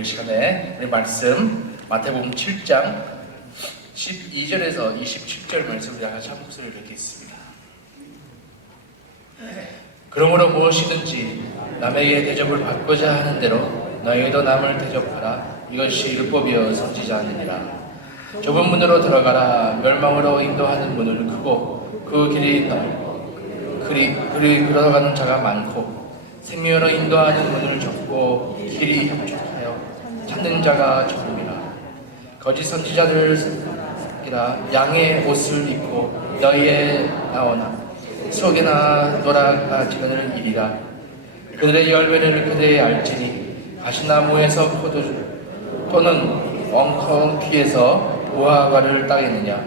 이 시간에 우리 말씀 마태복음 7장 12절에서 27절 말씀 우리 같이 한 목소리를 읽겠습니다. 그러므로 무엇이든지 남에게 대접을 받고자 하는 대로 너희도 남을 대접하라. 이것이 율법이요 선지자 아니니라. 좁은 문으로 들어가라. 멸망으로 인도하는 문은 크고 그 길이 넓고 그리 들어가는 자가 많고 생명으로 인도하는 문을 좁고 길이 협착하여 찾는 자가 적음이라. 거짓 선지자들이라 양의 옷을 입고 너희에 나오나 속에나 놀아지는 일이라. 그들의 열매를 그들의 알지니 가시나무에서 포도주 또는 엉커 귀에서 무화과를 따겠느냐.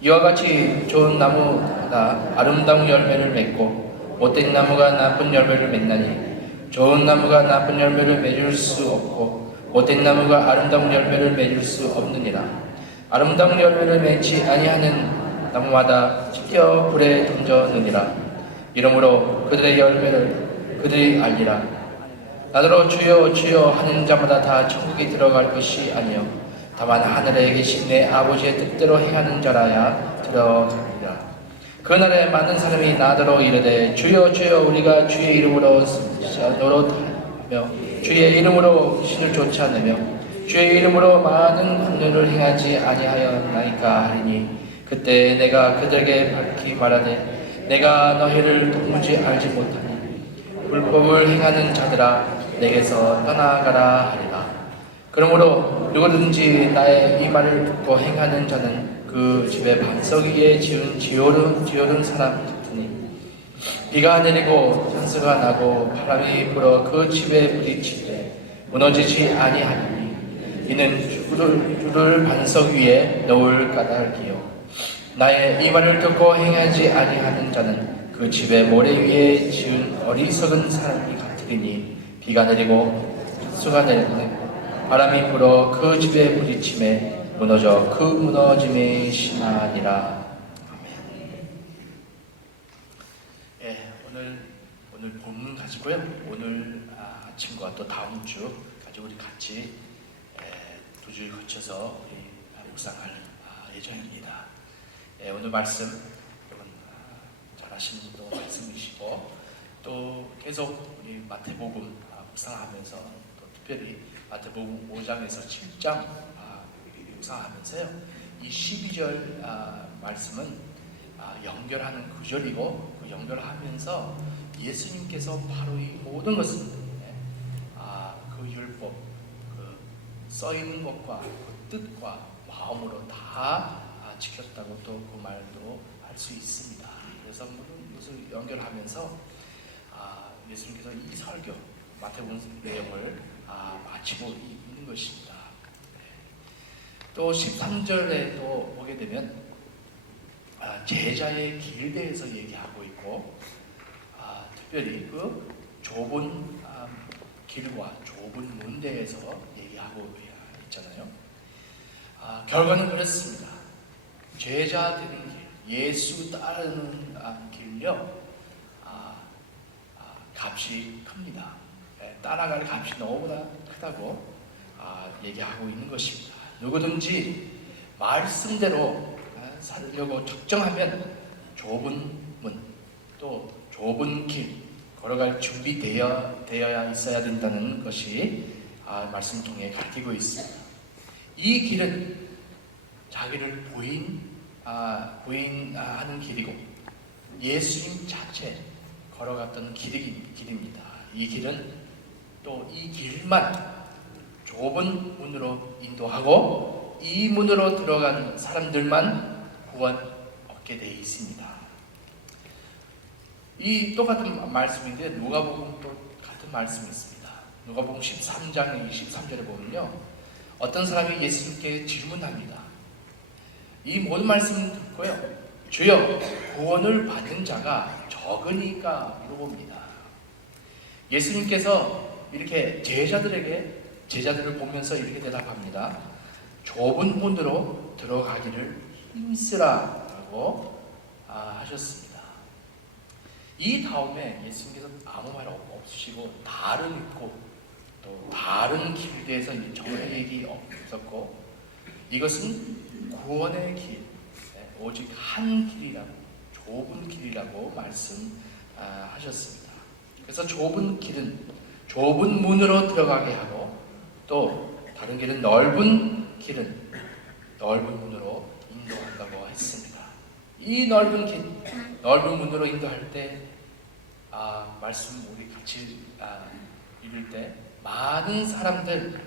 이와 같이 좋은 나무가 아름다운 열매를 맺고 못된 나무가 나쁜 열매를 맺나니 좋은 나무가 나쁜 열매를 맺을 수 없고 못된 나무가 아름다운 열매를 맺을 수 없느니라. 아름다운 열매를 맺지 아니하는 나무마다 찢겨 불에 던져느니라. 이러므로 그들의 열매를 그들이 알리라. 나더러 주여 주여 하는 자마다 다 천국에 들어갈 것이 아니요 다만 하늘에 계신 내 아버지의 뜻대로 행하는 자라야 들어가리라. 그날에 많은 사람이 나더러 이르되 주여 주여 우리가 주의 이름으로 노릇하며 주의 이름으로 신을 쫓아내며 주의 이름으로 많은 권능을 행하지 아니하였나이까 하리니 그때 내가 그들에게 밝히 말하되 내가 너희를 도무지 알지 못하니 불법을 행하는 자들아 내게서 떠나가라 하리라. 그러므로 누구든지 나의 이 말을 듣고 행하는 자는 그 집에 반석 위에 지은 지어른 사람 같으니 비가 내리고 찬수가 나고 바람이 불어 그 집에 부딪히되 무너지지 아니하리니 이는 주를 반석 위에 놓을 까닭이요 나의 이 말을 듣고 행하지 아니하는 자는 그 집에 모래 위에 지은 어리석은 사람이 같으리니 비가 내리고 수가 내리고 바람이 불어 그 집에 부딪힘에 무너져 그 무너짐이 심하니라. 아멘. 예, 오늘 본문 가지고요. 오늘 아침과 또 다음 주까지 우리 같이 두 주를 거쳐서 우리 묵상할 예정입니다. 예, 오늘 말씀 여러분 잘 아시는 분도 말씀이시고 또 계속 우리 마태복음 묵상하면서 또 특별히 마태복음 5장에서 7장 묵상하면서요. 이 12절 말씀은 연결하는 구절이고 그 연결하면서 예수님께서 바로 이 모든 것을 그 율법, 그 써있는 것과 그 뜻과 마음으로 다 지켰다고 또 그 말도 할 수 있습니다. 그래서 모든 것을 연결하면서 예수님께서 이 설교 마태복음 내용을 마치고 있는 것입니다. 또 13절에 또 보게 되면 제자의 길에 대해서 얘기하고 있고 특별히 그 좁은 길과 좁은 문 대해서 얘기하고 있잖아요. 결과는 그렇습니다. 제자 되는 길, 예수 따르는 길요 값이 큽니다. 따라갈 값이 너무나 크다고 얘기하고 있는 것입니다. 누구든지 말씀대로 살려고 적정하면 좁은 문, 또 좁은 길 걸어갈 준비되어야 있어야 된다는 것이 말씀을 통해 가르치고 있습니다. 이 길은 자기를 부인하는 길이고 예수님 자체 걸어갔던 길입니다. 이 길은 또 이 길만 좁은 문으로 인도하고 이 문으로 들어간 사람들만 구원 얻게 되어 있습니다. 이 똑같은 말씀인데 누가복음 또 같은 말씀이 있습니다. 누가복음 13장 23절에 보면요, 어떤 사람이 예수님께 질문합니다. 이 모든 말씀을 듣고요, 주여 구원을 받는 자가 적으니까 물어봅니다. 예수님께서 이렇게 제자들을 보면서 이렇게 대답합니다. 좁은 문으로 들어가기를 힘쓰라라고 하셨습니다. 이 다음에 예수님께서 아무 말 없으시고 달을 입고 또 다른 길에 대해서 전혀 얘기 없었고, 이것은 구원의 길, 오직 한 길이라고, 좁은 길이라고 말씀하셨습니다. 그래서 좁은 길은 좁은 문으로 들어가게 하고, 또 다른 길은 넓은 길은 넓은 문으로 인도한다고 했습니다. 이 넓은 길, 넓은 문으로 인도할 때 말씀 우리 같이 읽을 때 많은 사람들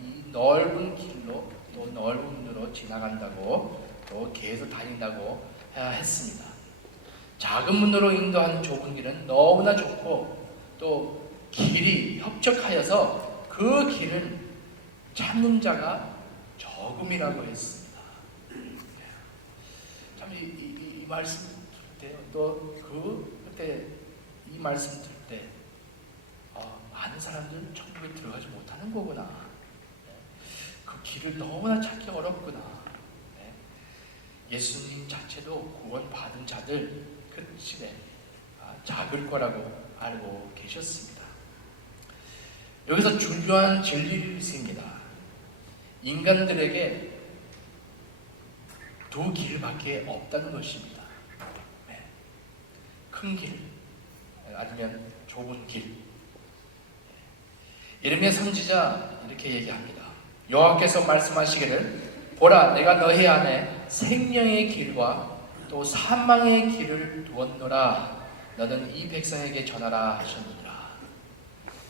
이 넓은 길로 또 넓은 문으로 지나간다고 또 계속 다닌다고 했습니다. 작은 문으로 인도하는 좁은 길은 너무나 좁고 또 길이 협착하여서 그 길을 찾는 자가 적음이라고 했습니다. 참 이 말씀 들 때 또 그때 이 말씀 들 때 많은 사람들은 천국에 들어가지 못하는 거구나. 그 길을 너무나 찾기 어렵구나. 예수님 자체도 구원받은 자들 끝에 작을 거라고 알고 계셨습니다. 여기서 중요한 진리를 있습니다. 인간들에게 두 길밖에 없다는 것입니다. 큰 길, 아니면 좁은 길. 예레미야 선지자 이렇게 얘기합니다. 여호와께서 말씀하시기를 보라 내가 너희 안에 생명의 길과 또 사망의 길을 두었노라. 너는 이 백성에게 전하라 하셨느니라.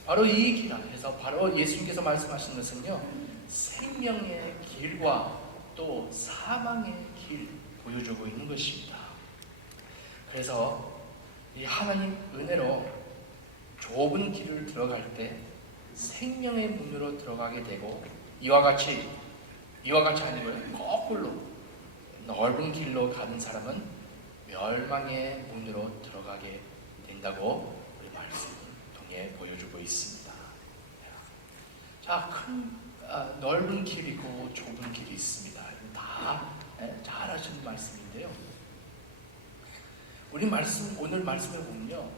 바로 이 길 앞에서 바로 예수님께서 말씀하신 것은요, 생명의 길과 또 사망의 길 보여주고 있는 것입니다. 그래서 이 하나님 은혜로 좁은 길을 들어갈 때 생명의 문으로 들어가게 되고, 이와 같이 아니고요, 거꾸로 넓은 길로 가는 사람은 멸망의 문으로 들어가게 된다고 우리 말씀을 통해 보여주고 있습니다. 자, 넓은 길이고 좁은 길이 있습니다. 다 잘 아시는 말씀인데요. 우리 오늘 말씀에 보면요,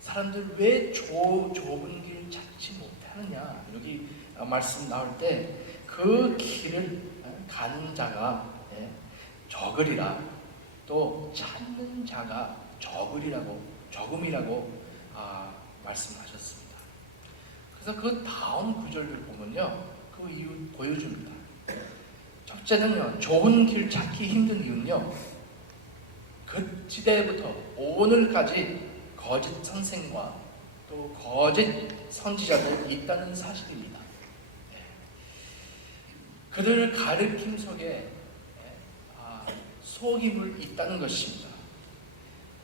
사람들 왜 좁은 길 찾지 못하느냐, 여기 말씀 나올 때 그 길을 가는 자가 적으리라, 또 찾는 자가 적음이라고 말씀하셨습니다. 그래서 그 다음 구절을 보면요, 그 이유 보여줍니다. 첫째는요, 좁은 길 찾기 힘든 이유는요, 그 시대부터 오늘까지 거짓 선생과 또 거짓 선지자들이 있다는 사실입니다. 그들 가르침 속에 속임을 있다는 것입니다.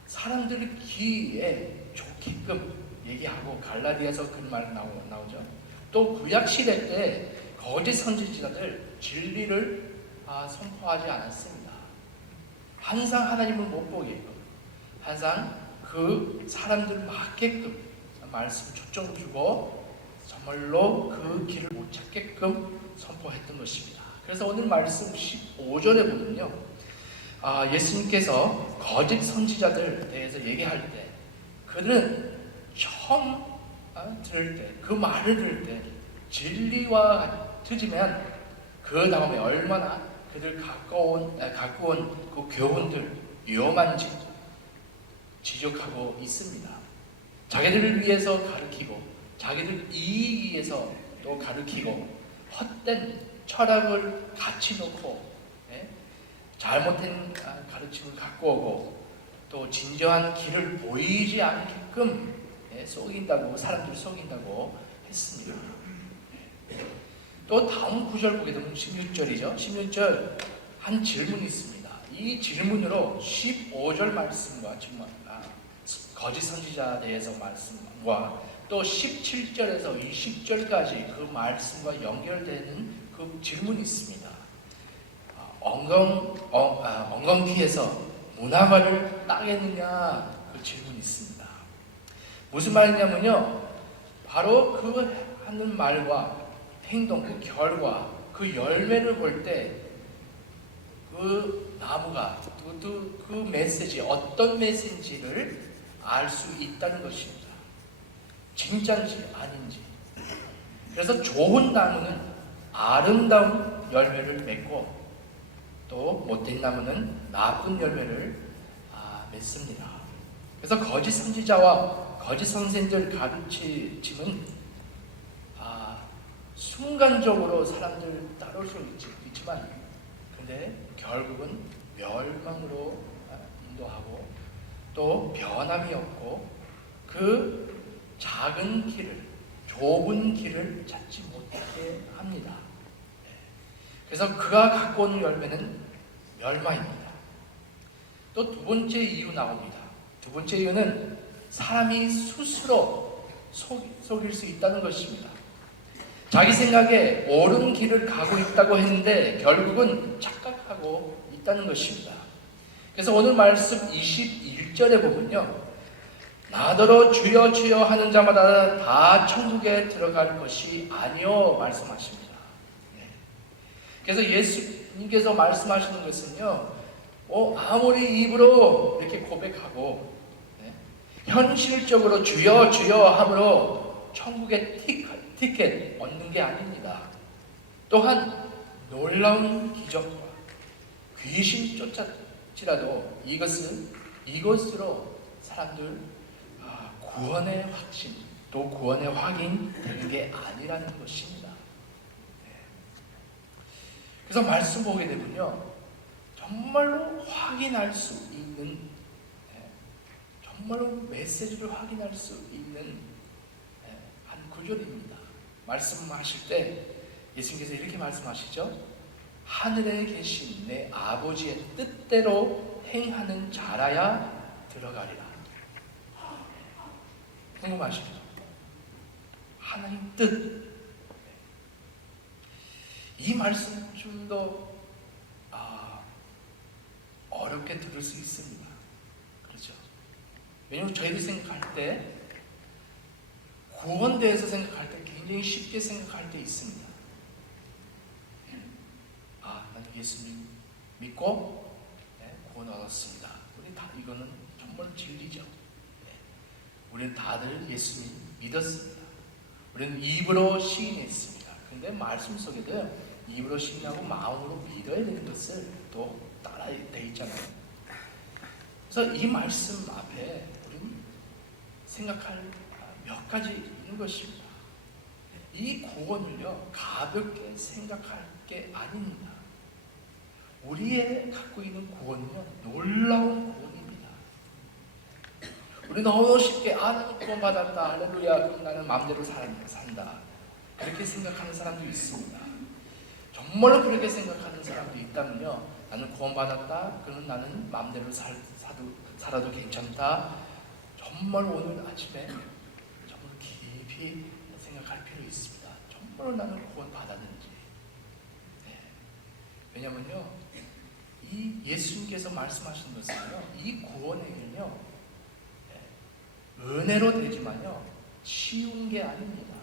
사람들의 귀에 좋게끔 얘기하고, 갈라디아서 그 말 나오죠. 또 구약 시대 때 거짓 선지자들 진리를 선포하지 않았습니다. 항상 하나님을 못 보게끔, 항상 그 사람들 맞게끔 말씀 초점 주고 정말로 그 길을 못 찾게끔 선포했던 것입니다. 그래서 오늘 말씀 15절에 보면요, 예수님께서 거짓 선지자들 대해서 얘기할 때 그들은 처음 들을 때, 그 말을 들을 때 진리와 같으지만 그 다음에 얼마나 그들 갖고 온 그 교훈들 위험한지 지적하고 있습니다. 자기들을 위해서 가르치고 자기들 이익 위해서 또 가르치고, 헛된 철학을 같이 놓고 잘못된 가르침을 갖고 오고, 또 진정한 길을 보이지 않게끔 속인다고, 사람들을 속인다고 했습니다. 또 다음 구절 보게 되면 16절이죠. 16절 한 질문이 있습니다. 이 질문으로 15절 말씀과 거짓 선지자에 대해서 말씀과 또 17절에서 20절까지 그 말씀과 연결되는 그 질문이 있습니다. 엉겅퀴에서 문화가를 따겠느냐, 그 질문이 있습니다. 무슨 말이냐면요, 바로 그 하는 말과 행동, 그 결과, 그 열매를 볼 때 그 나무가 그 메시지, 어떤 메시지를 알 수 있다는 것입니다. 진짜인지 아닌지. 그래서 좋은 나무는 아름다운 열매를 맺고 또 못된 나무는 나쁜 열매를 맺습니다. 그래서 거짓 선지자와 거짓 선생들 가르침은 순간적으로 사람들 따를 수 있지만 근데 결국은 멸망으로 인도하고 또 변함이 없고 그 작은 길을 좁은 길을 찾지 못하게 합니다. 그래서 그가 갖고 오는 열매는 멸망입니다. 또 두 번째 이유 나옵니다. 두 번째 이유는 사람이 스스로 속일 수 있다는 것입니다. 자기 생각에 옳은 길을 가고 있다고 했는데 결국은 착각하고 있다는 것입니다. 그래서 오늘 말씀 21절에 보면요, 나더러 주여 주여 하는 자마다 다 천국에 들어갈 것이 아니요 말씀하십니다. 그래서 예수님께서 말씀하시는 것은요, 아무리 입으로 이렇게 고백하고 현실적으로 주여 주여 함으로 천국의 티켓 얻는 게 아닙니다. 또한 놀라운 기적과 귀신 쫓았지라도 이것으로 사람들 구원의 확신 또 구원의 확인 되는 게 아니라는 것입니다. 그래서 말씀 보게 되면요, 정말로 확인할 수 있는, 정말로 메시지를 확인할 수 있는 한 구절입니다. 말씀하실 때 예수님께서 이렇게 말씀하시죠. 하늘에 계신 내 아버지의 뜻대로 행하는 자라야 들어가리라. 궁금하시죠? 하나님 뜻. 이 말씀 좀 더 어렵게 들을 수 있습니다. 그렇죠? 왜냐하면 저희들 생각할 때 구원에 대해서 생각할 때 굉장히 쉽게 생각할 때 있습니다. 나는 예수님 믿고 구원 얻었습니다. 우리 다 이거는 정말 진리죠. 우리는 다들 예수님 믿었습니다. 우리는 입으로 시인했습니다. 근데 말씀 속에도 입으로 시인하고 마음으로 믿어야 되는 것을 또 따라 돼 있잖아요. 그래서 이 말씀 앞에 우리는 생각할 몇 가지 있는 것입니다. 이 구원을요, 가볍게 생각할 게 아닙니다. 우리의 갖고 있는 구원은요, 놀라운 구원입니다. 우리 너무 쉽게 나는 구원받았다, 할렐루야, 그럼 나는 마음대로 산다, 그렇게 생각하는 사람도 있습니다. 정말로 그렇게 생각하는 사람도 있다면요, 나는 구원받았다, 그러면 나는 마음대로 살아도 괜찮다. 정말 오늘 아침에 정말 깊이 생각할 필요 있습니다. 정말로 나는 구원받았는지. 왜냐면요, 이 예수님께서 말씀하신 것은요, 이 구원에는요, 은혜로 되지만요, 쉬운 게 아닙니다.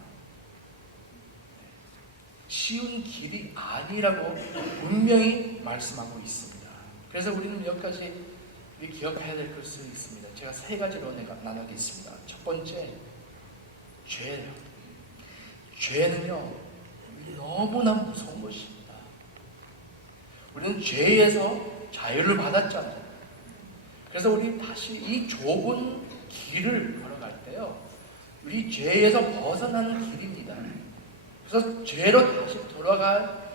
쉬운 길이 아니라고 분명히 말씀하고 있습니다. 그래서 우리는 몇 가지 기억해야 될 것이 있습니다. 제가 세 가지로 나누겠습니다. 첫 번째, 죄예요. 죄는요, 너무나 무서운 것입니다. 우리는 죄에서 자유를 받았잖아요. 그래서 우리 다시 이 좁은 길을 걸어갈 때요, 우리 죄에서 벗어나는 길입니다. 그래서 죄로 다시 돌아갈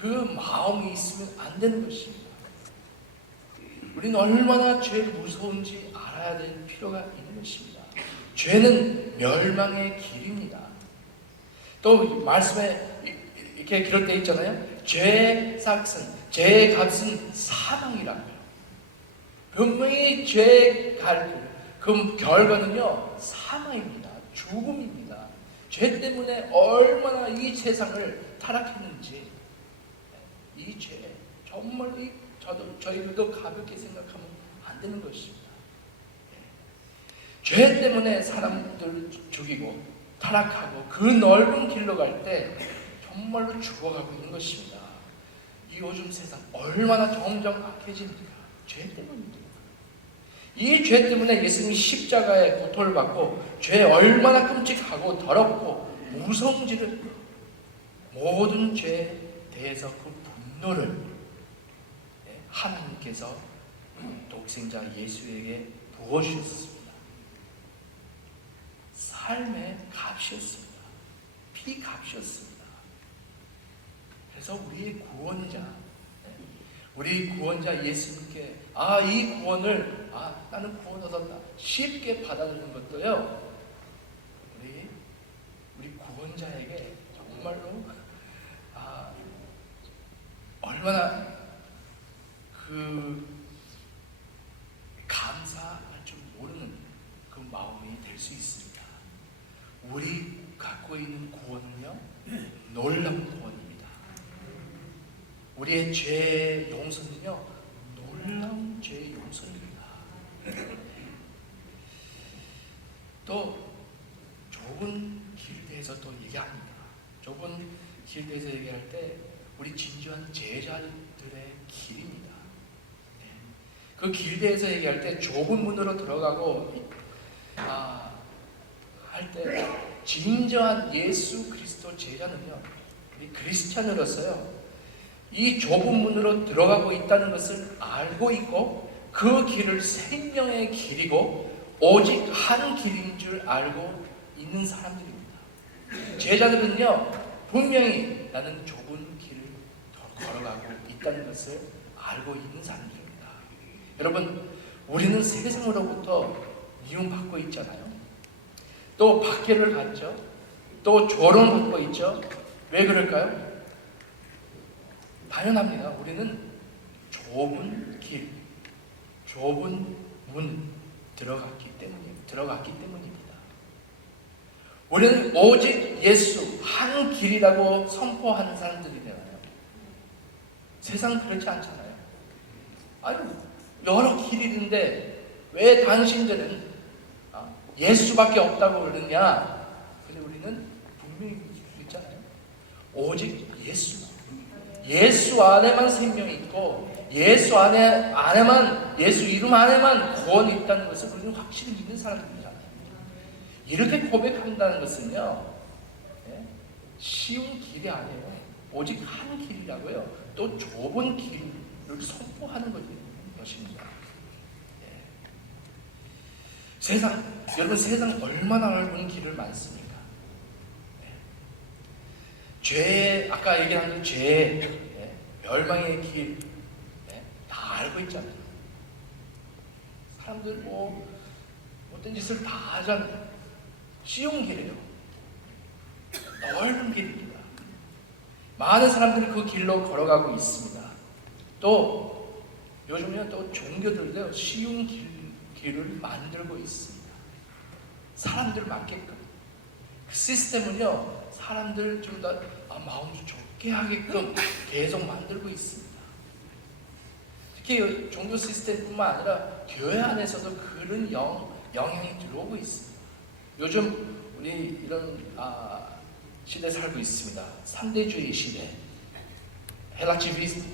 그 마음이 있으면 안 되는 것입니다. 우리는 얼마나 죄가 무서운지 알아야 될 필요가 있는 것입니다. 죄는 멸망의 길입니다. 또 말씀에 이렇게 기록되어 있잖아요. 죄의 값은 사망이라고요. 분명히 죄의 그 결과는요, 사망입니다. 죽음입니다. 죄 때문에 얼마나 이 세상을 타락했는지, 이 죄 정말 저희들도 가볍게 생각하면 안 되는 것입니다. 죄 때문에 사람들 죽이고 타락하고 그 넓은 길로 갈 때 정말로 죽어가고 있는 것입니다. 이 요즘 세상 얼마나 점점 악해집니까? 죄 때문입니다. 이 죄 때문에 예수님이 십자가에 고통을 받고 죄 얼마나 끔찍하고 더럽고 무서운지를 모든 죄에 대해서 그 분노를 하나님께서 독생자 예수에게 부어주셨습니다. 삶의 값이었습니다. 피 값이었습니다. 그래서 우리의 구원자, 우리 구원자 예수님께 이 구원을 나는 구원 얻었다 쉽게 받아들이는 것도요, 우리 구원자에게 정말로 얼마나 그 감사할 줄 모르는 그 마음이 될 수 있습니다. 우리 갖고 있는 구원은요, 놀라운 구원입니다. 우리의 죄의 용서는요, 놀라운 죄의 용서입니다. 또 좁은 길대에서 또 얘기합니다. 좁은 길대에서 얘기할 때 우리 진주한 제자들의 길입니다. 그 길대에서 얘기할 때 좁은 문으로 들어가고 할 때 진정한 예수 그리스도 제자는요, 우리 크리스찬으로서요, 이 좁은 문으로 들어가고 있다는 것을 알고 있고 그 길을 생명의 길이고 오직 한 길인 줄 알고 있는 사람들입니다. 제자들은요, 분명히 나는 좁은 길을 걸어가고 있다는 것을 알고 있는 사람들입니다. 여러분, 우리는 세상으로부터 미움받고 있잖아요. 또 박해를 받죠. 또 조롱받고 있죠. 왜 그럴까요? 당연합니다. 우리는 좁은 길, 좁은 문 들어갔기 때문입니다. 우리는 오직 예수 한 길이라고 선포하는 사람들이잖아요. 세상 그렇지 않잖아요. 여러 길이 있는데 왜 당신들은 예수밖에 없다고 그러냐? 근데 우리는 분명히 있잖아요. 오직 예수 안에만 생명이 있고 예수 안에만, 예수 이름 안에만 구원이 있다는 것을 우리는 확실히 믿는 사람들이잖아요. 이렇게 고백한다는 것은요, 쉬운 길이 아니에요. 오직 한 길이라고요. 또 좁은 길을 선포하는 것입니다. 여러분, 세상 얼마나 넓은 길을 많습니까? 아까 얘기한 그 죄, 멸망의 길, 다 알고 있잖아요. 사람들 어떤 짓을 다 하잖아요. 쉬운 길이에요. 넓은 길입니다. 많은 사람들이 그 길로 걸어가고 있습니다. 또 요즘에는 또 종교들도 쉬운 길을 만들고 있습니다. 사람들 맞게끔. 그 시스템은요, 사람들 좀 더 마음 좋게 하게끔 계속 만들고 있습니다. 특히 종교 시스템뿐만 아니라 교회 안에서도 그런 영향이 들어오고 있습니다. 요즘 우리 이런 시대에 살고 있습니다. 산대주의 시대. 헬라치비스트,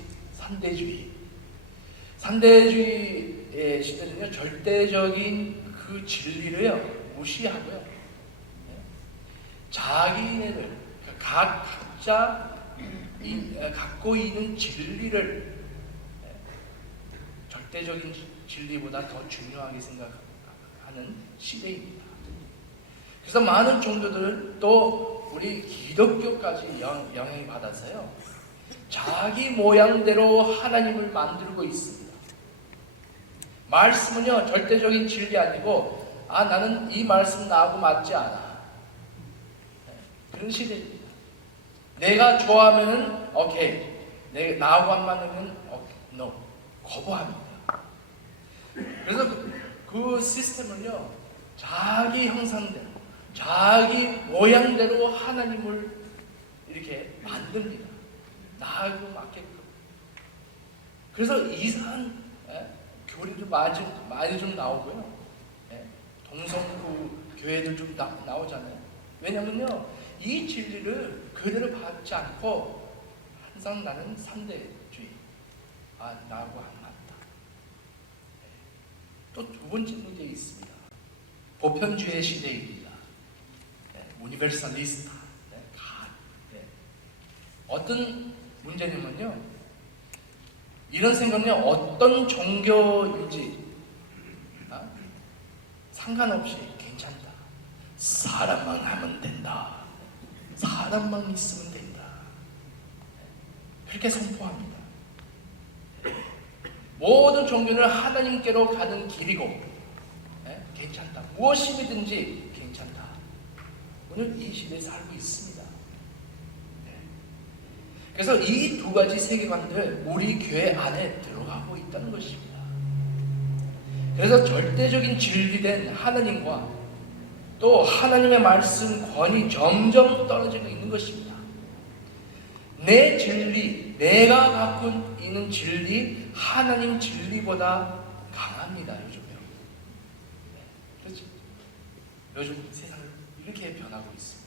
산대주의의 시대는요, 절대적인 그 진리를요, 무시하고요, 자기네들, 각자 갖고 있는 진리를 절대적인 진리보다 더 중요하게 생각하는 시대입니다. 그래서 많은 종교들은 또 우리 기독교까지 영향을 받아서요, 자기 모양대로 하나님을 만들고 있습니다. 말씀은요, 절대적인 진리 아니고 나는 이 말씀 나하고 맞지 않아. 그런 시대입니다. 내가 좋아하면은 오케이, 나하고 안 맞으면 no, 거부합니다. 그래서 그 시스템을요, 자기 형상대로, 자기 모양대로 하나님을 이렇게 만듭니다. 나하고 맞게끔. 그래서 이상한 교리도 많이 좀 나오고요. 동성구 교회들 좀 나오잖아요. 왜냐면요, 이 진리를 그대로 받지 않고 항상 나는 상대주의, 나하고 안 맞다. 또 두 번째 문제 있습니다. 보편주의 시대입니다. 우니버살리스트. 어떤 문제냐면요, 이런 생각은요, 어떤 종교인지 상관없이 괜찮다. 사람만 하면 된다. 사람만 있으면 된다. 그렇게 선포합니다. 모든 종교는 하나님께로 가는 길이고, 괜찮다. 무엇이든지 괜찮다. 오늘 이 시대에 살고 있습니다. 그래서 이 두 가지 세계관들 우리 교회 안에 들어가고 있다는 것입니다. 그래서 절대적인 진리된 하나님과 또 하나님의 말씀 권위 점점 떨어지고 있는 것입니다. 내 진리, 내가 갖고 있는 진리, 하나님 진리보다 강합니다. 요즘에. 그렇죠? 요즘 세상을 이렇게 변하고 있습니다.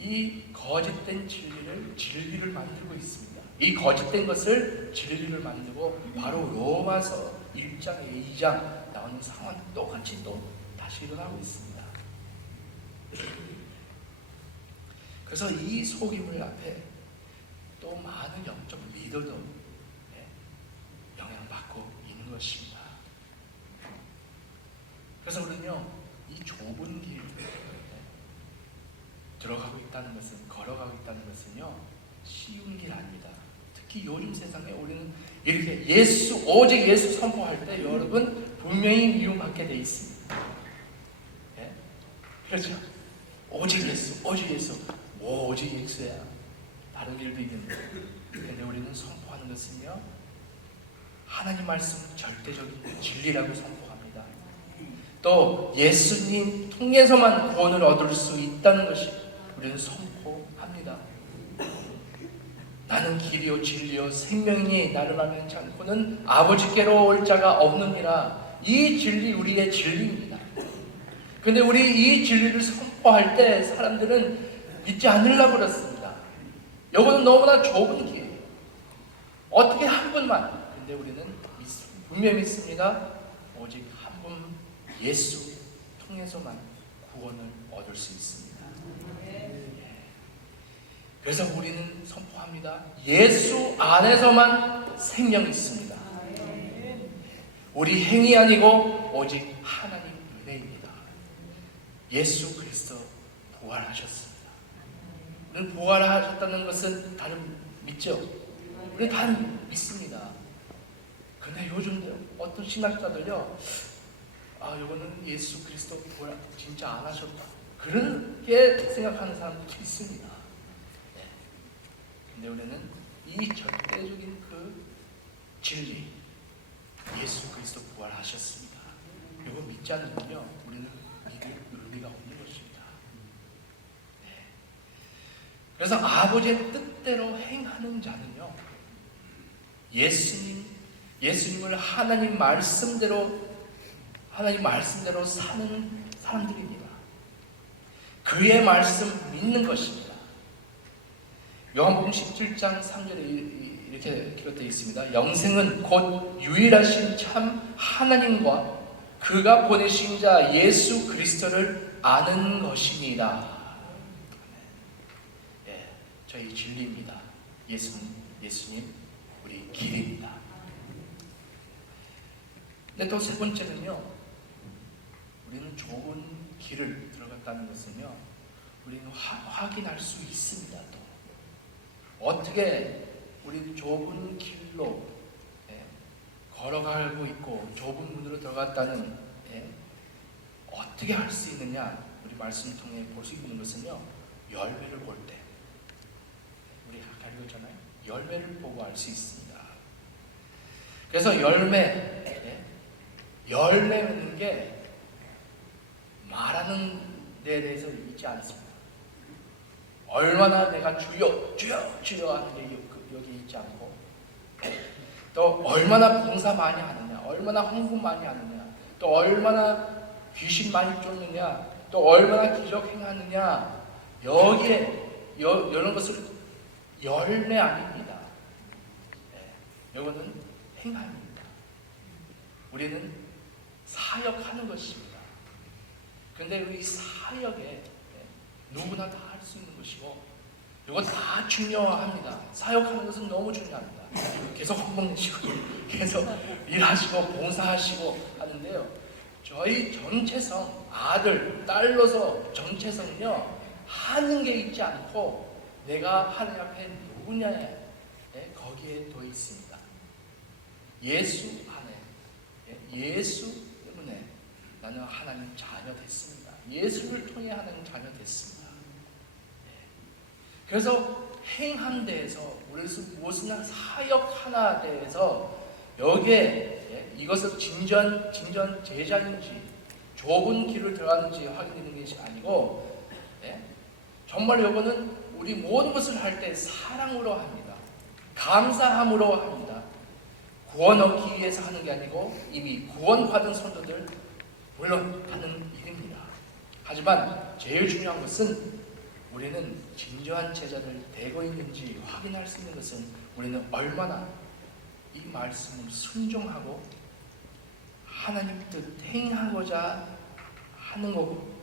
이 거짓된 진리를 만들고 있습니다. 이 거짓된 것을 진리를 만들고 바로 로마서 1장에 2장 나오는 상황 똑같이 또 다시 일어나고 있습니다. 그래서 이 속임을 앞에 또 많은 영적 리더도 영향받고 있는 것입니다. 그래서 우리는요, 이 좁은 길 들어가고 있다는 것은, 걸어가고 있다는 것은요, 쉬운 길 아닙니다. 특히 요즘 세상에 우리는 이렇게 오직 예수 선포할 때 여러분 분명히 미움받게 돼 있습니다. 그렇죠? 오직 예수, 오직 예수야. 다른 길도 있는데. 근데 우리는 선포하는 것은요, 하나님 말씀 절대적인 진리라고 선포합니다. 또 예수님 통해서만 구원을 얻을 수 있다는 것이 우리는 선포합니다. 나는 길이요 진리요 생명이니 나를 만나지 않고는 아버지께로 올 자가 없느니라. 이 진리 우리의 진리입니다. 근데 우리 이 진리를 선포할 때 사람들은 믿지 않으려고 그렇습니다. 이거는 너무나 좁은 길이에요. 어떻게 한 분만. 근데 우리는 분명히 믿습니다. 오직 한 분 예수 통해서만 구원을 얻을 수 있습니다. 그래서 우리는 선포합니다. 예수 안에서만 생명이 있습니다. 우리 행위 아니고 오직 하나님 은혜입니다. 예수 그리스도 부활하셨습니다. 우리는 부활하셨다는 것은 다른 믿죠? 우리는 다 믿습니다. 근데 요즘 어떤 신학자들요, 이거는 예수 그리스도 부활 진짜 안 하셨다, 그렇게 생각하는 사람들도 있습니다. 근데 우리는 이 절대적인 그 진리, 예수 그리스도 부활하셨습니다. 이거 믿지 않으면요, 우리는 믿을 의미가 없는 것입니다. 그래서 아버지의 뜻대로 행하는 자는요, 예수님을 하나님 말씀대로 사는 사람들입니다. 그의 말씀 믿는 것입니다. 요한복음 17장 3절에 이렇게 기록되어 있습니다. 영생은 곧 유일하신 참 하나님과 그가 보내신 자 예수 그리스도를 아는 것입니다. 저희 진리입니다. 예수님 우리 길입니다. 근데 또 세 번째는요, 우리는 좁은 길을 들어갔다는 것은요, 우리는 확인할 수 있습니다. 또 어떻게 우리 좁은 길로 걸어가고 있고 좁은 문으로 들어갔다는 어떻게 할 수 있느냐, 우리 말씀 통해 볼 수 있는 것은요, 열매를 볼 때, 우리 아까 읽었잖아요. 열매를 보고 알 수 있습니다. 그래서 열매는 게 말하는 데 대해서 있지 않습니다. 얼마나 내가 주여 주여 주여 하는 게 여기 있지 않고, 또 얼마나 봉사 많이 하느냐, 얼마나 헌금 많이 하느냐, 또 얼마나 귀신 많이 쫓느냐, 또 얼마나 기적 행하느냐, 여기에 이런 것을 열매 아닙니다. 이거는 행함입니다. 우리는 사역하는 것입니다. 근데 우리 사역에 누구나 다 할 수 있는 것이고, 이거 다 중요합니다. 사역하는 것은 너무 중요합니다. 계속 헌금 내시고 계속 일하시고 봉사하시고 하는데요. 저희 정체성, 아들, 딸로서 정체성은요, 하는 게 있지 않고 내가 하나님 앞에 누구냐에 거기에 더 있습니다. 예수 안에, 예수 때문에 나는 하나님 자녀 됐습니다. 예수를 통해 하나님 자녀 됐습니다. 그래서 행함 대해서 무엇이나 사역 하나 대해서 여기에 이것을 진전 제자인지 좁은 길을 들어가는지 확인되는 것이 아니고 정말 이거는 우리 모든 것을 할 때 사랑으로 합니다. 감사함으로 합니다. 구원 얻기 위해서 하는 게 아니고 이미 구원받은 성도들 물론 하는 일입니다. 하지만 제일 중요한 것은 우리는 진정한 제자를 되고 있는지 확인할 수 있는 것은 우리는 얼마나 이 말씀을 순종하고 하나님 뜻 행하고자 하는 거고,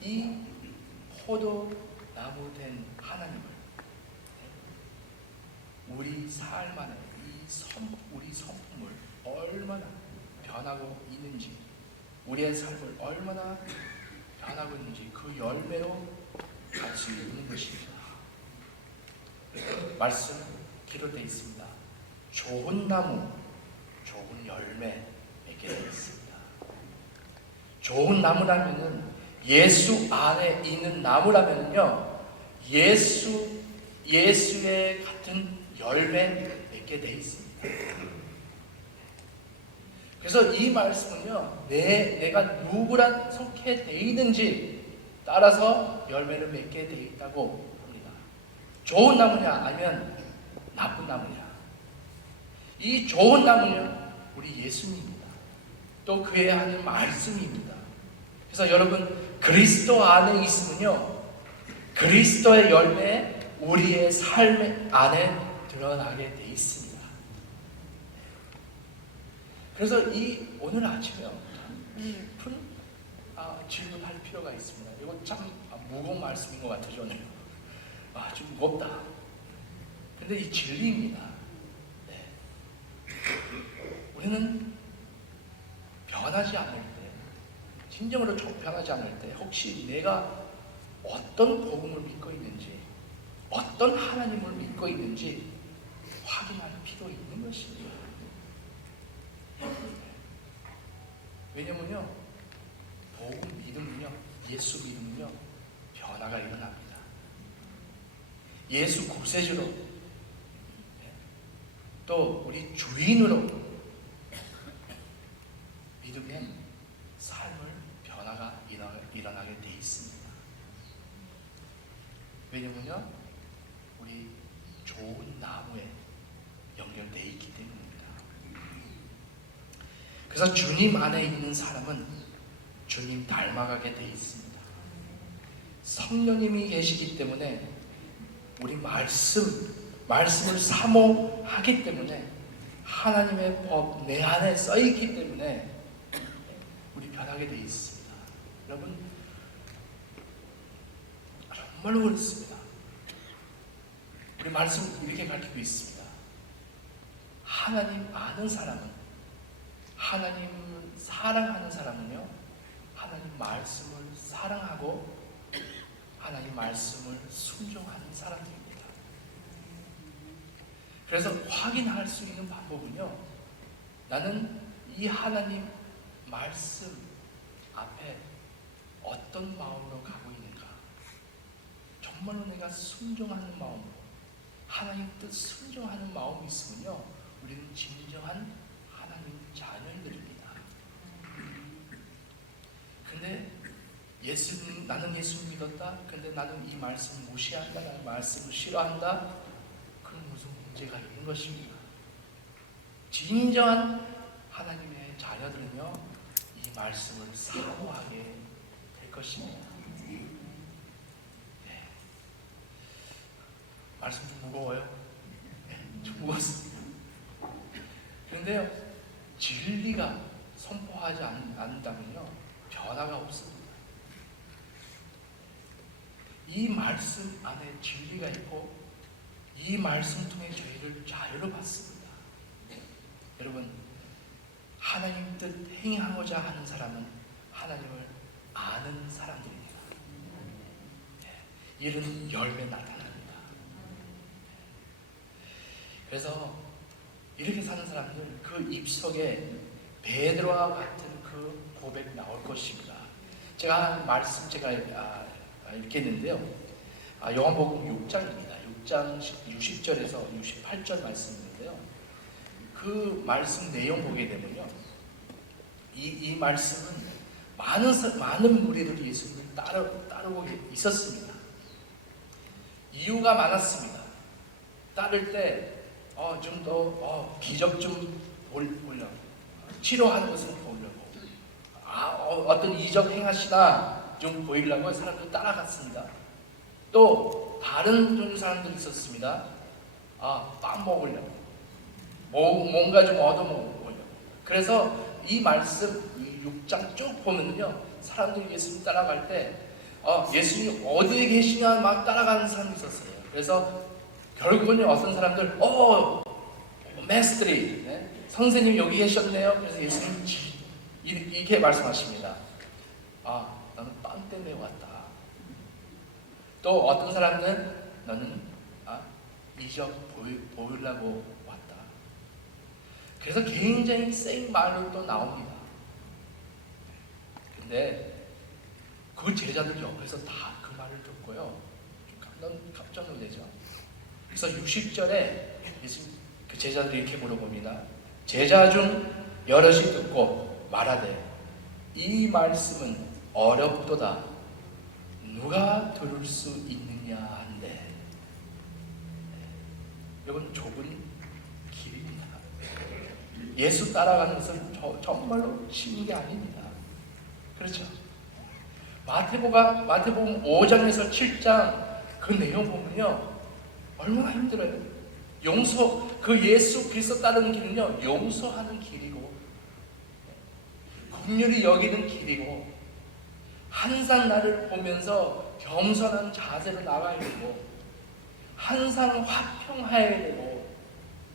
이 포도나무 된 하나님을 우리 삶 안에 우리 성품을 얼마나 변하고 있는지, 우리의 삶을 얼마나 변하고 있는지 그 열매로 갈 수 있는 것입니다. 말씀 기록되어 있습니다. 좋은 나무, 좋은 열매 맺게 되어 있습니다. 좋은 나무라면은 예수 안에 있는 나무라면요, 예수의 같은 열매 맺게 되어 있습니다. 그래서 이 말씀은요, 내가 누구랑 속해 되어 있는지 따라서 열매를 맺게 되어 있다고 합니다. 좋은 나무냐 아니면 나쁜 나무냐. 이 좋은 나무는 우리 예수님입니다. 또 그의 하는 말씀입니다. 그래서 여러분, 그리스도 안에 있으면요, 그리스도의 열매 우리의 삶 안에 드러나게 돼 있습니다. 그래서 오늘 아침에 깊은 질문할 필요가 있습니다. 이거 참 무거운 말씀인 것 같아요. 저는 좀 무겁다. 근데 이 진리입니다. 우리는 변하지 않을 때, 진정으로 변하지 않을 때 혹시 내가 어떤 복음을 믿고 있는지, 어떤 하나님을 믿고 있는지 확인할 필요 있는 것입니다. 왜냐면요, 복음 믿음은요, 예수 믿음은요, 변화가 일어납니다. 예수 구세주로, 또 우리 주인으로 믿으면 삶을 변화가 일어나게 돼 있습니다. 왜냐면요, 우리 좋은 나무에 연결되어 있기 때문입니다. 그래서 주님 안에 있는 사람은 주님 닮아가게 돼 있습니다. 성령님이 계시기 때문에 우리 말씀을 사모하기 때문에, 하나님의 법 내 안에 써 있기 때문에 우리 변하게 돼 있습니다. 여러분, 정말로 그렇습니다. 우리 말씀 이렇게 가르치고 있습니다. 하나님 아는 사람은, 하나님을 사랑하는 사람은요, 하나님 말씀을 사랑하고 하나님 말씀을 순종하는 사람들입니다. 그래서 확인할 수 있는 방법은요, 나는 이 하나님 말씀 앞에 어떤 마음으로 가고 있는가, 정말로 내가 순종하는 마음으로, 하나님 뜻 순종하는 마음이 있으면요, 우리는 진정한 하나님 자녀들입니다. 근데 나는 예수님 믿었다, 근데 나는 이 말씀 무시한다, 나는 말씀을 싫어한다, 그런 무슨 문제가 있는 것입니다. 진정한 하나님의 자녀들은요, 이 말씀을 사모하게 될 것입니다. 말씀 좀 무거워요? 좀 무겁습니다. 그런데요, 진리가 선포하지 않는다면요, 변화가 없습니다. 이 말씀 안에 진리가 있고 이 말씀 통해 저희를 자유로 받습니다. 여러분, 하나님 뜻 행하고자 하는 사람은 하나님을 아는 사람들입니다. 이런 열매 나타납니다. 그래서 이렇게 사는 사람들, 그 입속에 베드로와 같은 그 고백 나올 것입니다. 제가 말씀 읽겠는데요. 요한복음 6장입니다. 6장 60절에서 68절 말씀인데요. 그 말씀 내용 보게 되면요, 이 말씀은 많은 무리들이 예수님을 따르고 있었습니다. 이유가 많았습니다. 따를 때 좀 더 기적 좀 보려고, 치료하는 것을 보려고, 어떤 이적 행하시나 좀 보이려고 사람들이 따라갔습니다. 또 다른 사람들이 있었습니다. 빵 먹으려고, 뭔가 좀 얻어먹으려고. 그래서 이 말씀, 이 6장 쭉 보면요, 사람들이 예수님 따라갈 때 예수님 어디에 계시냐 막 따라가는 사람이 있었어요. 그래서 결국은 어떤 사람들, 메스트리, 네? 선생님 여기 계셨네요. 그래서 예수님 이렇게 말씀하십니다. 너는 빵 때문에 왔다. 또 어떤 사람은 너는 이적 보이려고 왔다. 그래서 굉장히 센 말로 또 나옵니다. 근데 그 제자들 옆에서 다 그 말을 듣고요, 좀 깜짝 놀라죠. 그래서 60절에 예수님 그 제자들이 이렇게 물어봅니다. 제자 중 여럿이 듣고 말하되 이 말씀은 어렵도다. 누가 들을 수 있느냐 한데. 이건 좁은 길입니다. 예수 따라가는 것은 정말로 쉬운 게 아닙니다. 그렇죠? 마태복음 5장에서 7장 그 내용 보면요, 얼마나 힘들어요. 그 예수 그리스도 따르는 길은요, 용서하는 길이고, 긍휼히 여기는 길이고, 항상 나를 보면서 겸손한 자세로 나가야 되고, 항상 화평해야 되고,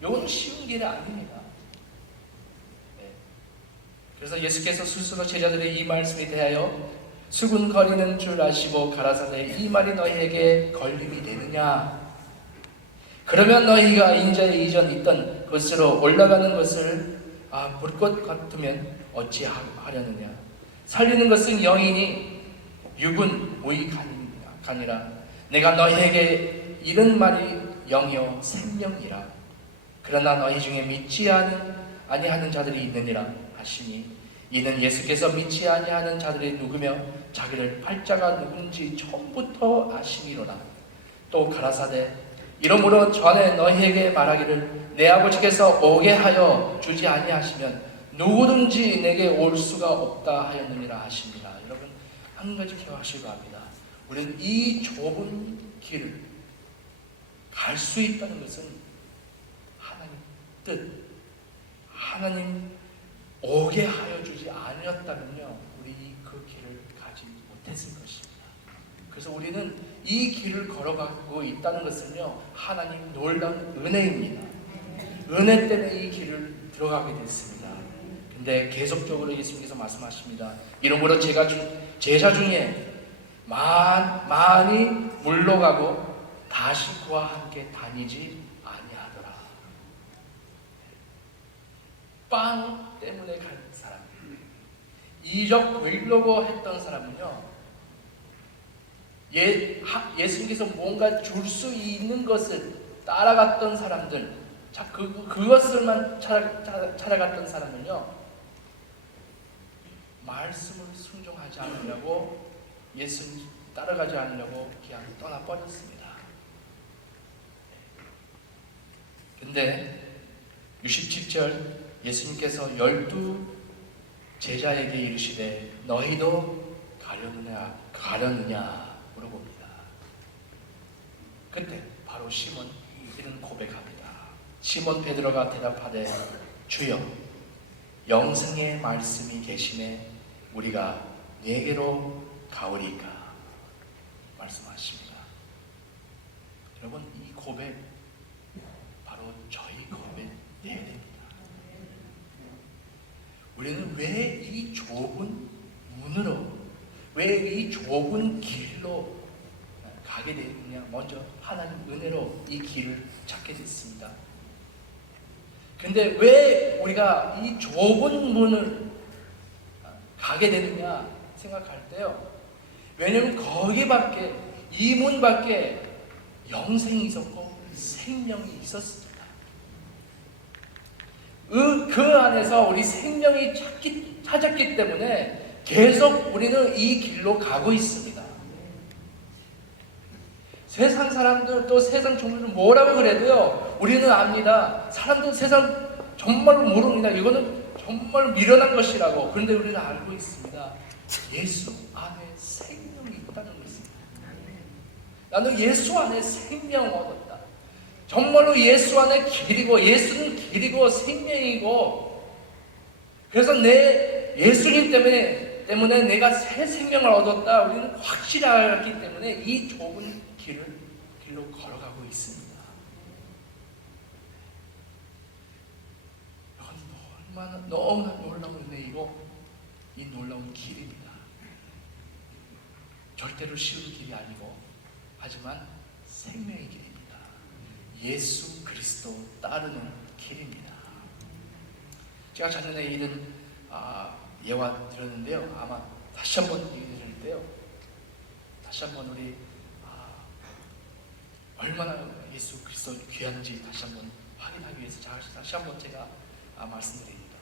이건 쉬운 길이 아닙니다. 그래서 예수께서 스스로 제자들의 이 말씀에 대하여 수군거리는 줄 아시고 가라사대 이 말이 너희에게 걸림이 되느냐? 그러면 너희가 인자의 이전 있던 곳으로 올라가는 것을 볼 것 같으면 어찌하려느냐? 살리는 것은 영이니 육은 무익하니라. 내가 너희에게 이런 말이 영이요 생명이라. 그러나 너희 중에 믿지 아니하는 자들이 있느니라 하시니, 이는 예수께서 믿지 아니하는 자들이 누구며 자기를 팔자가 누군지 처음부터 아심이로라. 또 가라사대 이러므로 전에 너희에게 말하기를 내 아버지께서 오게 하여 주지 아니하시면 누구든지 내게 올 수가 없다 하였느니라 하십니다. 여러분, 한 가지 기억하시기 바랍니다. 우리는 이 좁은 길을 갈 수 있다는 것은 하나님 뜻, 하나님 오게 하여 주지 아니었다면요, 우리 그 길을 가지 못했을 것입니다. 그래서 우리는 이 길을 걸어가고 있다는 것은요, 하나님 놀라운 은혜입니다. 은혜 때문에 이 길을 들어가게 됐습니다. 근데 계속적으로 예수님께서 말씀하십니다. 이러므로 제자 중에 많이 물러가고 다시 그와 함께 다니지 아니하더라. 빵 때문에 간 사람, 이적 보이려고 했던 사람은요, 예수님께서 뭔가 줄 수 있는 것을 따라갔던 사람들, 그것을만 찾아갔던 사람은요, 말씀을 순종하지 않으려고, 예수님 따라가지 않으려고 그냥 떠나버렸습니다. 근데 67절 예수님께서 12 제자에게 이르시되 너희도 가려느냐 물어봅니다. 그때 바로 시몬 이는 고백합니다. 시몬 베드로가 대답하되 주여 영생의 말씀이 계시매 우리가 네게로 가오리까 말씀하십니다. 여러분, 이 고백 바로 저희 고백해야 됩니다. 우리는 왜 이 좁은 문으로, 왜 이 좁은 길로 가게 되느냐? 먼저 하나님 은혜로 이 길을 찾게 됐습니다. 근데 왜 우리가 이 좁은 문을 가게 되느냐 생각할 때요, 왜냐면 거기밖에, 이 문밖에 영생이 있었고 생명이 있었습니다. 그 안에서 우리 생명이 찾았기 때문에 계속 우리는 이 길로 가고 있습니다. 세상 사람들, 또 세상 종교들 뭐라고 그래도요, 우리는 압니다. 사람들 세상 정말로 모릅니다. 이거는 정말 미련한 것이라고. 그런데 우리는 알고 있습니다. 예수 안에 생명이 있다는 것입니다. 나는 예수 안에 생명을 얻었다. 정말로 예수 안에 길이고, 예수는 길이고 생명이고, 그래서 내 예수님 때문에 내가 새 생명을 얻었다. 우리는 확실히 알기 때문에 이 좁은 길로 걸어가고 있습니다. 이건 너무나 놀라운 은혜이고, 이 놀라운 길입니다. 절대로 쉬운 길이 아니고, 하지만 생명의 길입니다. 예수 그리스도 따르는 길입니다. 제가 작년에 이런 예화 드렸는데요, 아마 다시 한번 얘기 드릴 때요, 다시 한번 우리 얼마나 예수 그리스도 귀한지 다시 한번 확인하기 위해서 다시 한번 제가 말씀드립니다.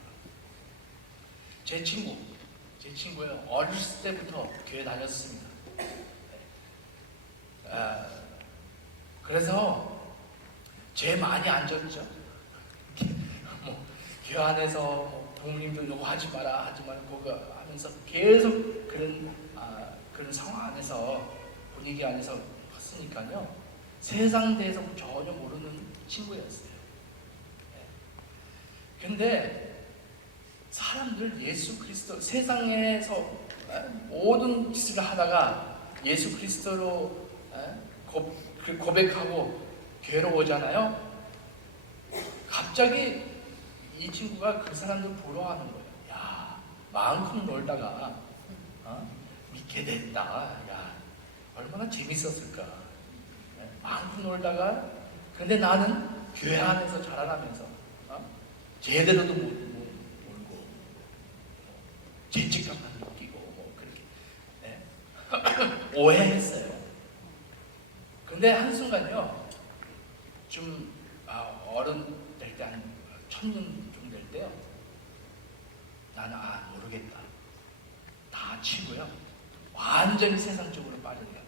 제 친구요, 어렸을 때부터 교회 다녔습니다. 그래서 죄 많이 안 졌죠. 뭐 교회 안에서 부모님들 요거 하지 마라, 하지 말고 하면서 계속 그런 상황 안에서, 분위기 안에서 컸으니까요, 세상 대해서 전혀 모르는 친구였어요. 근데 사람들 예수 그리스도, 세상에서 모든 짓을 하다가 예수 그리스도로 고백하고 교회로 오잖아요. 갑자기 이 친구가 그 사람들 부러워하는 거예요. 야, 마음껏 놀다가 믿게 됐다. 야, 얼마나 재밌었을까. 마음껏 놀다가, 근데 나는 교회 안에서 자라나면서 제대로도 못 놀고 죄책감만 느끼고 뭐 그렇게 오해했어요. 근데 한순간요, 좀 어른 될 때, 한 청년 좀 될 때요, 나는 모르겠다, 다 치고요, 완전히 세상 쪽으로 빠져들었다.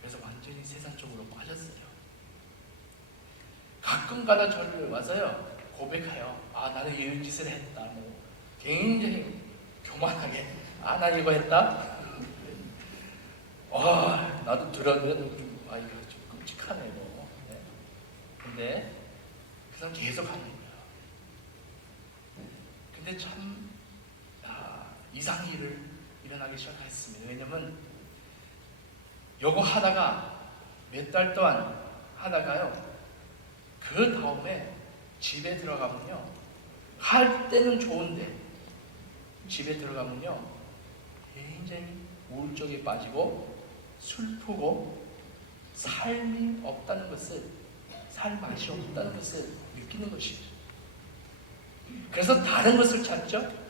그래서 완전히 세상 쪽으로 빠졌어요. 가끔가다 저를 와서요, 고백해요. 나는 이런 짓을 했다. 뭐 굉장히 교만하게, 나 이거 했다. 나도 들었는데 이거 좀 끔찍하네 뭐. 근데 그 사람 계속 하는 거야. 근데 참 이상한 일을 일어나기 시작했습니다. 왜냐면 요거 하다가 몇 달 동안 하다가요, 그 다음에 집에 들어가면요, 할 때는 좋은데 집에 들어가면요 굉장히 우울증에 빠지고 슬프고 삶이 없다는 것을, 살 맛이 없다는 것을 느끼는 것이죠. 그래서 다른 것을 찾죠.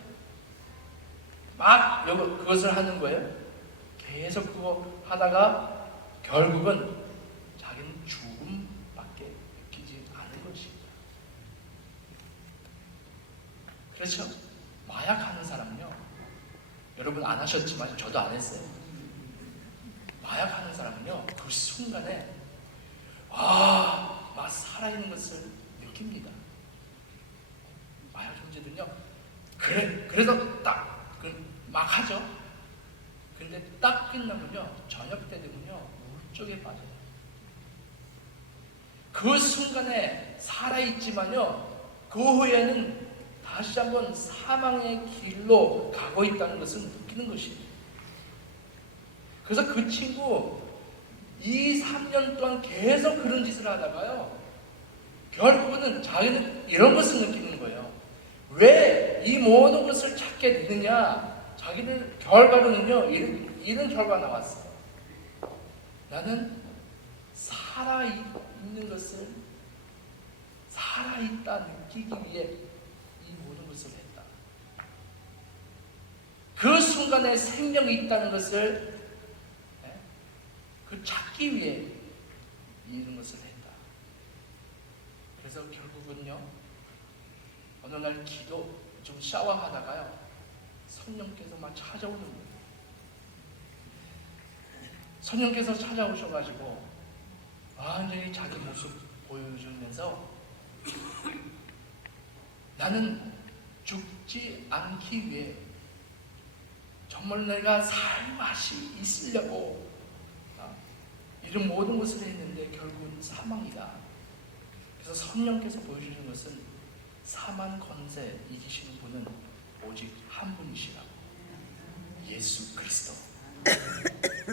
막 그것을 하는 거예요. 계속 그거 하다가 결국은 자기는 죽음밖에 느끼지 않은 것입니다. 그렇죠? 마약하는 사람은요, 여러분 안 하셨지만 저도 안 했어요. 마약하는 사람은요, 그 순간에 막 살아있는 것을 느낍니다. 마약 형제들은요, 그래서 딱 막 하죠. 근데 딱 끝나면요, 저녁 때 되면요, 우울증에 빠져요. 그 순간에 살아있지만요, 그 후에는 다시 한번 사망의 길로 가고 있다는 것을 느끼는 것입니다. 그래서 그 친구, 이 3년 동안 계속 그런 짓을 하다가요, 결국은 자기는 이런 것을 느끼는 거예요. 왜 이 모든 것을 찾게 되느냐? 자기는 결과로는요, 이런 결과가 나왔어요. 나는 살아있는 것을 살아있다 느끼기 위해 이 모든 것을 했다. 그 순간에 생명이 있다는 것을 그 찾기 위해 이런 것을 했다. 그래서 결국은요, 어느 날 좀 샤워하다가요, 성령께서 막 찾아오는 거예요. 성령께서 찾아오셔가지고 완전히 자기 모습 보여주면서 나는 죽지 않기 위해 정말 내가 살맛이 있으려고 이런 모든 것을 했는데 결국은 사망이다. 그래서 성령께서 보여주신 것은 사망 권세 이기시는 분은 오직 한 분이시라고. 예수 그리스도.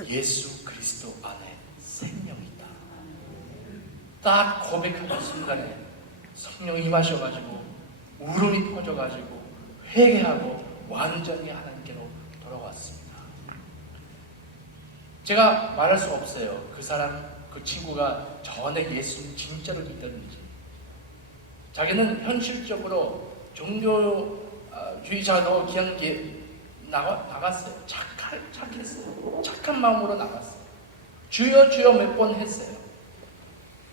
예수 그리스도 안에 생명이 있다. 딱 고백하는 순간에 성령이 임하셔가지고 울음이 터져가지고 회개하고 완전히 하나님께로 돌아왔습니다. 제가 말할 수 없어요. 그 친구가 전에 예수님 진짜로 믿었는지. 자기는 현실적으로 종교주의자도 그냥 나갔어요. 착했어요. 착한 마음으로 나갔어요. 주여 주여 몇 번 했어요.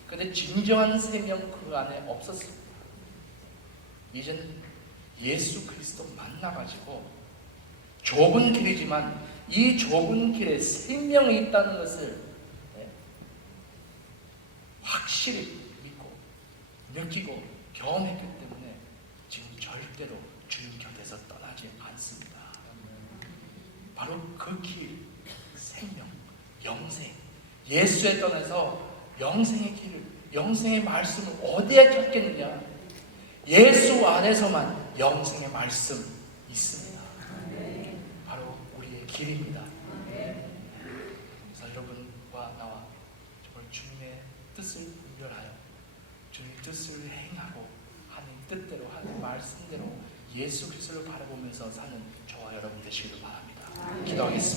근데 진정한 생명 그 안에 없었습니다. 이제는 예수 그리스도 만나가지고 좁은 길이지만 이 좁은 길에 생명이 있다는 것을 확실히 믿고 느끼고 경험했기 때문에 지금 절대로 주님 곁에서 떠나지 않습니다. 바로 그 길, 생명, 영생, 예수에 떠나서 영생의 길을, 영생의 말씀을 어디에 찾겠느냐? 예수 안에서만 영생의 말씀 있습니다. 바로 우리의 길입니다. 그래서 여러분과 나와 정말 주님의 뜻을 분별하여 주님의 뜻을 행하고 하나님 뜻대로 하나님 말씀대로 예수 그리스도를 바라보면서 사는 저와 여러분 되시기를 바랍니다. 기도하겠습니다.